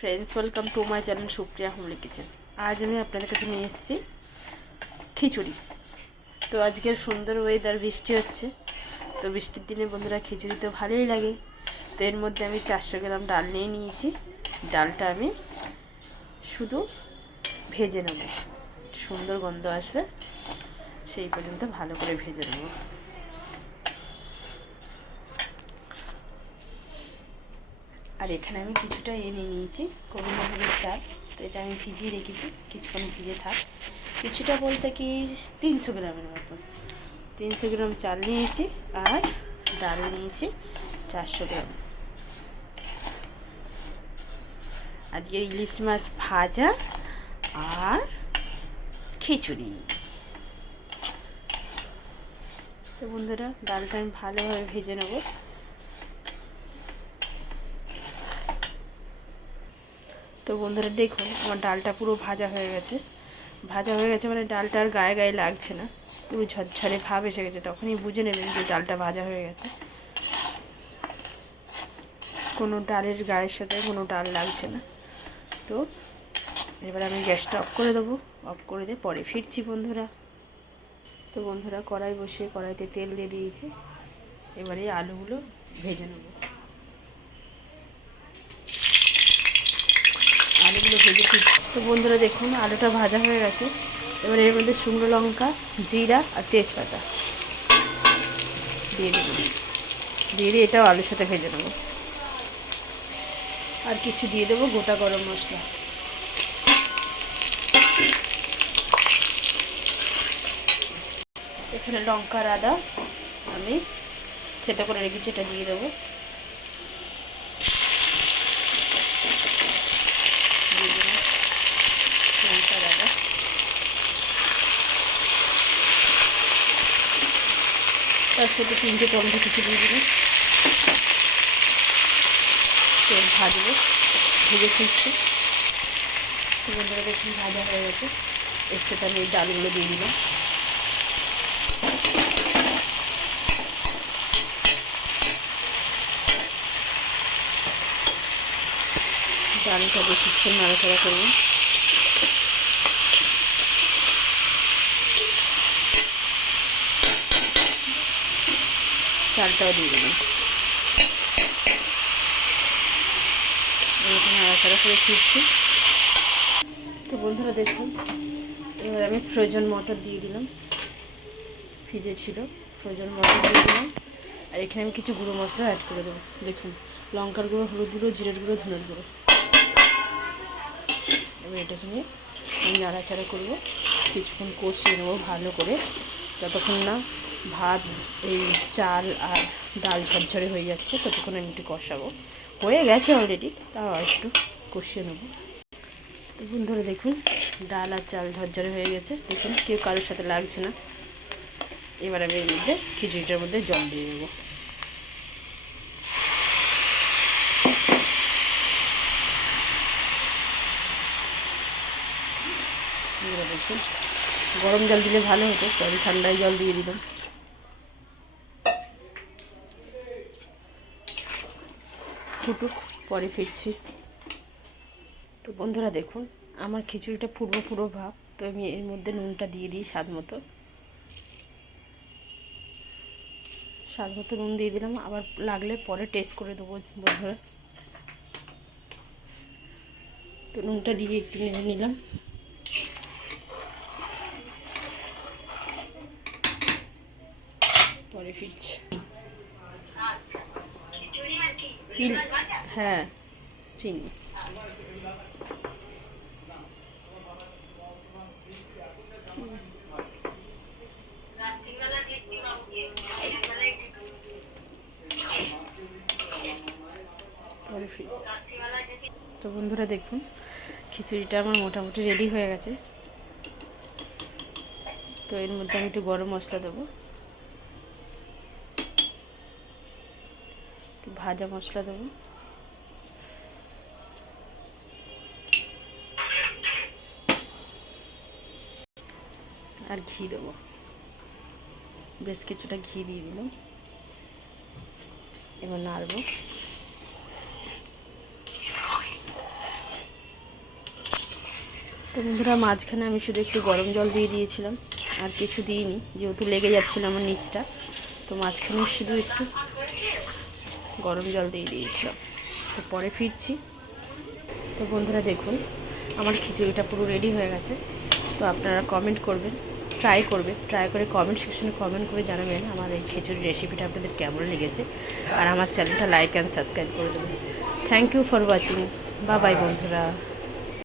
Friends, welcome to my channel Supriya homely kitchen. আজ আমি আপনাদের কাছে নিয়ে এসেছি খিচুড়ি। তো আজকের সুন্দর ওয়েদার, বৃষ্টি হচ্ছে। তো বৃষ্টির দিনে বন্ধুরা খিচুড়ি তো ভালোই লাগে। তো এর মধ্যে আমি 400 গ্রাম ডাল নিয়ে নিয়েছি। ডালটা আমি শুধু ভেজে নেব, সুন্দর গন্ধ আসবে সেই পর্যন্ত ভালো করে ভেজে নেব। আর এখানে আমি কিছুটা এনে নিয়েছি গোবিন্দভোগের চাল। তো এটা আমি ভিজিয়ে রেখেছি, কিছুক্ষণ ভিজে থাক। কিছুটা বলতে কি 300 গ্রামের মতন। 300 গ্রাম চাল নিয়েছি আর ডাল নিয়েছি 400 গ্রাম। আজকে ইলিশ মাছ ভাজা আর খিচুড়ি। তো বন্ধুরা, ডালটা আমি ভালোভাবে ভেজে নেব। তো বন্ধুরা দেখুন, আমার ডালটা পুরো ভাজা হয়ে গেছে। মানে ডালটা আর গায়ে গায়ে লাগছে না, পুরো ঝরঝরে ভাব এসে গেছে। তখনই বুঝে নেবেন যে ডালটা ভাজা হয়ে গেছে। কোনো ডালের গায়ের সাথে কোনো ডাল লাগছে না। তো এবার আমি গ্যাসটা অফ করে দেবো। অফ করে দিয়ে পরে ফিরছি বন্ধুরা। তো বন্ধুরা, কড়াই বসিয়ে কড়াইতে তেল দিয়ে দিয়েছি। এবারে আলুগুলো ভেজে নেব। আলুগুলো ভেজে তো বন্ধুরা দেখুন, আলুটা ভাজা হয়ে গেছে। এবার এর মধ্যে শুকনো লঙ্কা, জিরা আর তেজপাতা দিয়ে দেবো। দিয়ে এটাও আলুর সাথে ভেজে নেবো। আর কিছু দিয়ে দেবো গোটা গরম মশলা। এখানে লঙ্কা আর আদা আমি থেতো করে রেখেছি, এটা দিয়ে দেবো। দিয়ে দেবো লঙ্কা আর আদা। তার সাথে 3টে টমেটো কিছু দিয়ে দেবো। তেল ভাজবো, ভেজে ফিরছি। তো বন্ধুরা দেখুন, ভাজা হয়ে গেছে। এর সাথে আমি এই ডালগুলো দিয়ে দিলাম। ডালটা বেশিক্ষণ নাড়াচাড়া করবো। চালটাও দিয়ে দেবেন। এরকম নাড়াচাড়া করে ফিরছি। তো বন্ধুরা দেখুন, এবার আমি ফ্রোজেন মটর দিয়ে দিলাম। ভিজে ছিল, ফ্রোজেন মটর দিয়ে দিলাম। আর এখানে আমি কিছু গুঁড়ো মশলা অ্যাড করে দেবো। দেখুন, লঙ্কার গুঁড়ো, হলুদ গুঁড়ো, জিরের গুঁড়ো, ধনের গুঁড়ো। এবার এটাকে নিয়ে আমি নাড়াচাড়া করবো, কিছুক্ষণ কষিয়ে নেবো ভালো করে, যতক্ষণ না ভাত, এই চাল আর ডাল ঝরঝরে হয়ে যাচ্ছে ততক্ষণ আমি একটু কষাবো। হয়ে গেছে অলরেডি, তাও একটু কষিয়ে নেবো। তো বন্ধুরা দেখুন, ডাল আর চাল ঝরঝরে হয়ে গেছে। দেখুন, কেউ কারোর সাথে লাগছে না। এবার আমি এর মধ্যে খিচুড়িটার মধ্যে জল দিয়ে দেবো। দেখুন, গরম জল দিলে ভালো হতো, তবে ঠান্ডায় জল দিয়ে দিলাম। ফুটুক, পরে ফিরছি। তো বন্ধুরা দেখুন, আমার খিচুড়িটা পুরো পুরো ভাব। তো আমি এর মধ্যে নুনটা দিয়ে দিই স্বাদ মতো। নুন দিয়ে দিলাম, আবার লাগলে পরে টেস্ট করে দেবো বন্ধুরা। তো নুনটা দিয়ে একটু নেড়ে নিলাম। পরে ফিরছি। হ্যাঁ, চিনি। তো বন্ধুরা দেখুন, খিচুড়িটা আমার মোটামুটি রেডি হয়ে গেছে। তো এর মধ্যে আমি একটু গরম মশলা দেবো, একটু ভাজা মশলা দেবো, আর ঘি দেবো। বেশ কিছুটা ঘি দিয়ে দিলাম। এবার নাড়বো। তো বন্ধুরা মাঝখানে আমি শুধু একটু গরম জল দিয়ে দিয়েছিলাম, আর কিছু দিইনি, যেহেতু লেগে যাচ্ছিল আমার নিচটা। তো মাঝখানে শুধু একটু গরম জল দিয়ে দিয়েছিলাম। তো পরে ফিরছি। তো বন্ধুরা দেখুন আমার খিচুড়িটা পুরো রেডি হয়ে গেছে। তো আপনারা কমেন্ট করবেন, ট্রাই করে কমেন্ট সেকশনে কমেন্ট করে জানাবেন আমার এই খিচুড়ির রেসিপিটা আপনাদের কেমন লেগেছে। আর আমার চ্যানেলটা লাইক অ্যান্ড সাবস্ক্রাইব করে দেবেন। Thank you for watching. Bye bye বন্ধুরা।